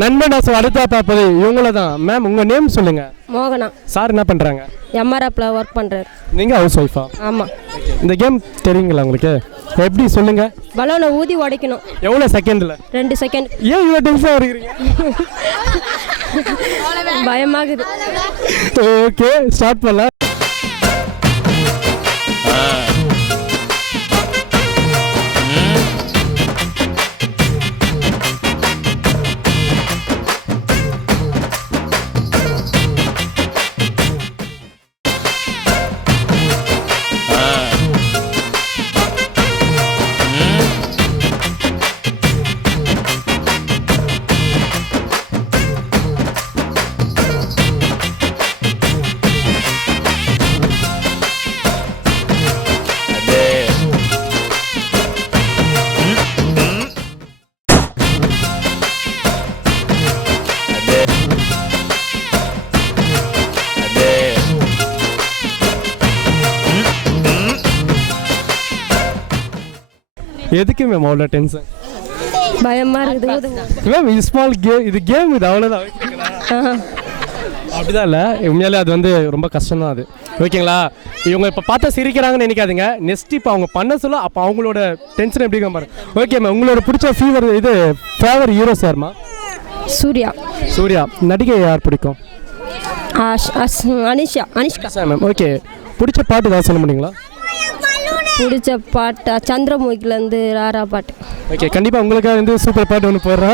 நண்பன் அடுத்தா பார்ப்பது இவங்கள தான். மேம் உங்கள் நேம் சொல்லுங்கள். மோகனா. சார் என்ன பண்ணுறாங்க? எம்ஆர்எஃப்ல ஒர்க் பண்ணுறாரு. நீங்கள் ஹவுஸ் ஒய்ஃபா? ஆமாம். இந்த கேம் தெரியுங்களா உங்களுக்கு? எப்படி சொல்லுங்கள். பலூனை ஊதி உடைக்கணும். எவ்வளோ செகண்டில்? 2 செகண்ட். ஏன் இவ்வளோ டென்ஷனாக இருக்கிறீங்க? பயமாகுது. ஓகே ஸ்டார்ட் பண்ணலாம். எதுக்கு மேம் அவ்வளோ டென்ஷன்? பயமா இருக்குது மேம் இது ஸ்மால் கேம், இது கேம், இது அவ்வளோதான். அப்படிதான் இல்லை, உண்மையாலே அது வந்து ரொம்ப கஷ்டம் தான் அது. ஓகேங்களா? இவங்க இப்போ பார்த்தா சிரிக்கிறாங்கன்னு நினைக்காதுங்க. நெக்ஸ்ட் இப்போ அவங்க பண்ண சொல்ல அப்போ அவங்களோட டென்ஷன் எப்படி பாருங்க. ஓகே மேம், உங்களோட பிடிச்ச ஃபேவர் ஹீரோ சார்மா? சூர்யா. சூர்யா. நடிகை யார் பிடிக்கும்? அனிஷ்கா மேம். ஓகே, பிடிச்ச பாட்டு ஏதாவது சொல்ல முடியுங்களா? பிடிச்ச பாட்டு சந்திரமுகிலேருந்து ராரா பாட்டு. ஓகே, கண்டிப்பாக உங்களுக்காக வந்து சூப்பர் பாட்டு ஒன்று போடுறேன்.